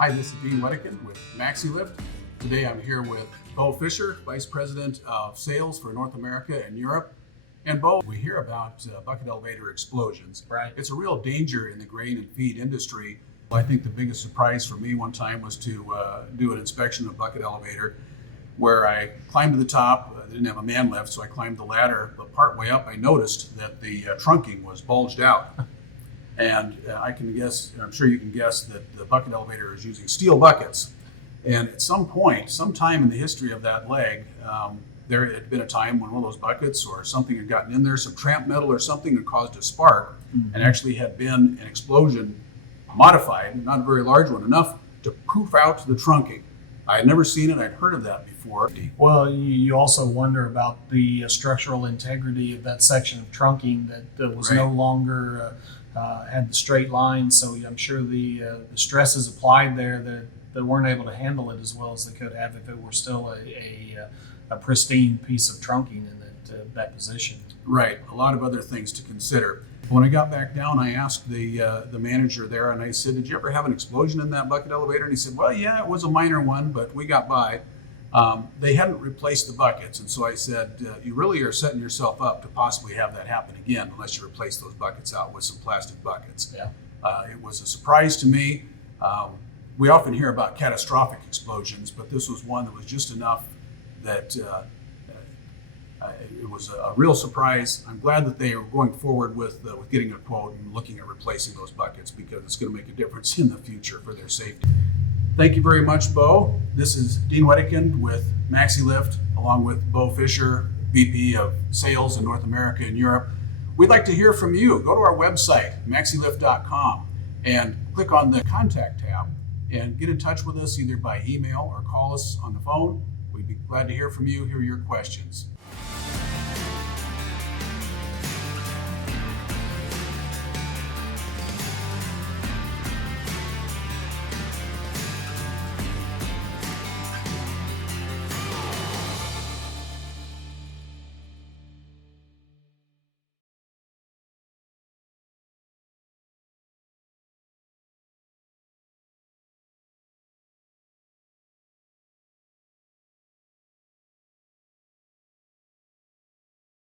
Hi, this is Dean Wedekind with MAXI-LIFT. Today I'm here with Bo Fisher, Vice President of Sales for North America and Europe. And Bo, we hear about bucket elevator explosions. Right. It's a real danger in the grain and feed industry. I think the biggest surprise for me one time was to do an inspection of a bucket elevator where I climbed to the top. I didn't have a man lift, so I climbed the ladder, but partway up I noticed that the trunking was bulged out. And I can guess, I'm sure you can guess, that the bucket elevator is using steel buckets. And at some point, sometime in the history of that leg, there had been a time when one of those buckets or something had gotten in there, some tramp metal or something had caused a spark, and actually had been an explosion modified, not a very large one, enough to poof out the trunking. I had never seen it, I'd heard of that before. Well, you also wonder about the structural integrity of that section of trunking that was no longer had the straight line. So I'm sure the stresses applied there that they weren't able to handle it as well as they could have if it were still a pristine piece of trunking in that position. Right, a lot of other things to consider. When I got back down, I asked the manager there, and I said, "Did you ever have an explosion in that bucket elevator?" And he said, "Well, yeah, it was a minor one, but we got by." They hadn't replaced the buckets, and so I said, "You really are setting yourself up to possibly have that happen again unless you replace those buckets out with some plastic buckets." Yeah. It was a surprise to me. We often hear about catastrophic explosions, but this was one that was just enough that it was a real surprise. I'm glad that they are going forward with getting a quote and looking at replacing those buckets because it's going to make a difference in the future for their safety. Thank you very much, Bo. This is Dean Wedekind with MAXI-LIFT, along with Bo Fisher, VP of Sales in North America and Europe. We'd like to hear from you. Go to our website, maxilift.com, and click on the Contact tab and get in touch with us either by email or call us on the phone. We'd be glad to hear from you, hear your questions.